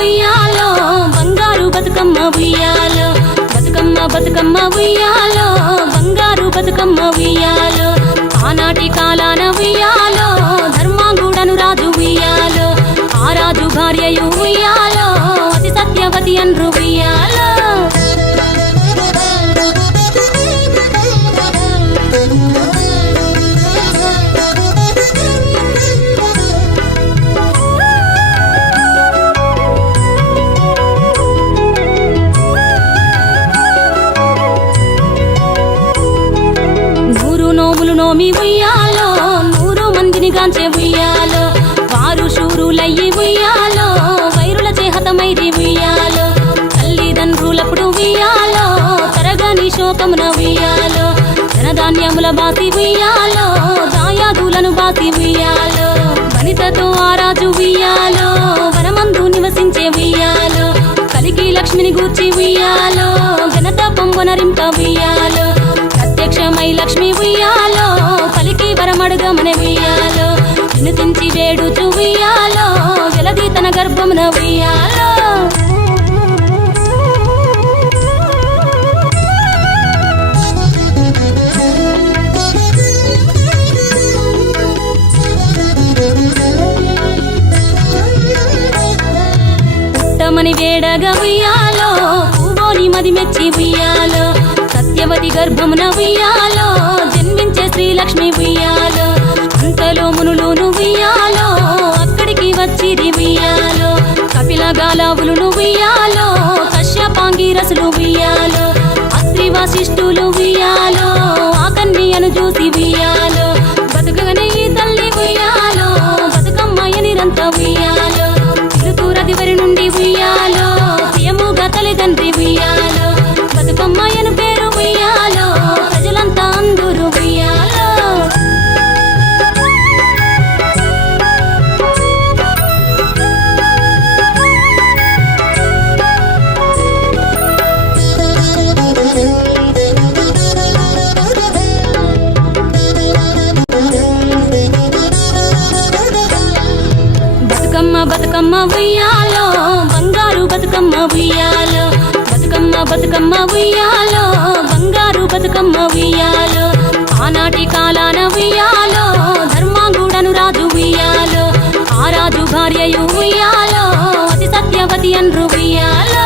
ఉయ్యాలో బంగారు బతుకమ్మ ఉయ్యాలో బతుకమ్మ బతుకమ్మ ఉయ్యాలో బంగారు బతుకమ్మ ఉయ్యాలో ఆనాటి కాలాన ఉయ్యాలో ధర్మాంగుడను రాజు ఉయ్యాలో ఆ రాజు భార్యయు ఉయ్యాలో అతి సత్యవతి అన్రు ఉయ్యాలో నోమి ఉయ్యాలో 100 మందిని గాంచే ఉయ్యాలో వారు శూరులయ్యి ఉయ్యాలో వైరుల చేహతమైరి ఉయ్యాలో తల్లిదండ్రులప్పుడు ఉయ్యాలో తరగని శోకమున ఉయ్యాలో ధనధాన్యముల బాసి ఉయ్యాలో దాయాదులను బాసి ఉయ్యాలో వనితతో ఆ రాజు ఉయ్యాలో వనమందు నివసించే ఉయ్యాలో కలికి లక్ష్మిని గూర్చి ఉయ్యాలో ఘనత పొంగనరింప ఉయ్యాలో ప్రత్యక్షమై లక్ష్మి ఉయ్యాలో పలికి వరమడుగమన ఉయ్యాలో వినుతించి వేడుచు ఉయ్యాలో జలది తన గర్భమున ఉయ్యాలో పుట్టమని వేడగా ఉయ్యాలో పూవోని మది మెచ్చి ఉయ్యాలో సత్యవతి గర్భమున ఉయ్యాలో జన్మించే శ్రీలక్ష్మి ఉయ్యాలో అంతలో మునులును ఉయ్యాలో అక్కడికి వచ్చిరి ఉయ్యాలో కపిల గాలావులు ఉయ్యాలో కశ్యపాంగిరసులు ఉయ్యాలో అత్రి వశిష్ఠులు ఉయ్యాలో ఆ కన్యను చూసి ఉయ్యాలో బతుకగనే ఈ తల్లి ఉయ్యాలో బతుకమ్మయ్య నిరంత ఉయ్యాలో చిలుకూరదివరి నుండి ఉయ్యాలో ప్రియముగా తల్లిదండ్రి ఉయ్యాలో బతుకమ్మయ్యను పేరు ఉయ్యాలో ప్రజలంతా అందరూ ఉయ్యాలో బతుకమ్మ బతుకమ్మ ఉయ్యాలో బంగారు బతుకమ్మ ఉయ్యాలో బతుకమ్మ బతుకమ్మ ఉయ్యాలో బంగారు బతుకమ్మ ఉయ్యాలో ఆనాటి కాలాన ఉయ్యాలో ధర్మాంగుడను రాజు ఉయ్యాలో ఆ రాజు భార్యయు ఉయ్యాలో అతి సత్యవతి అన్రు ఉయ్యాలో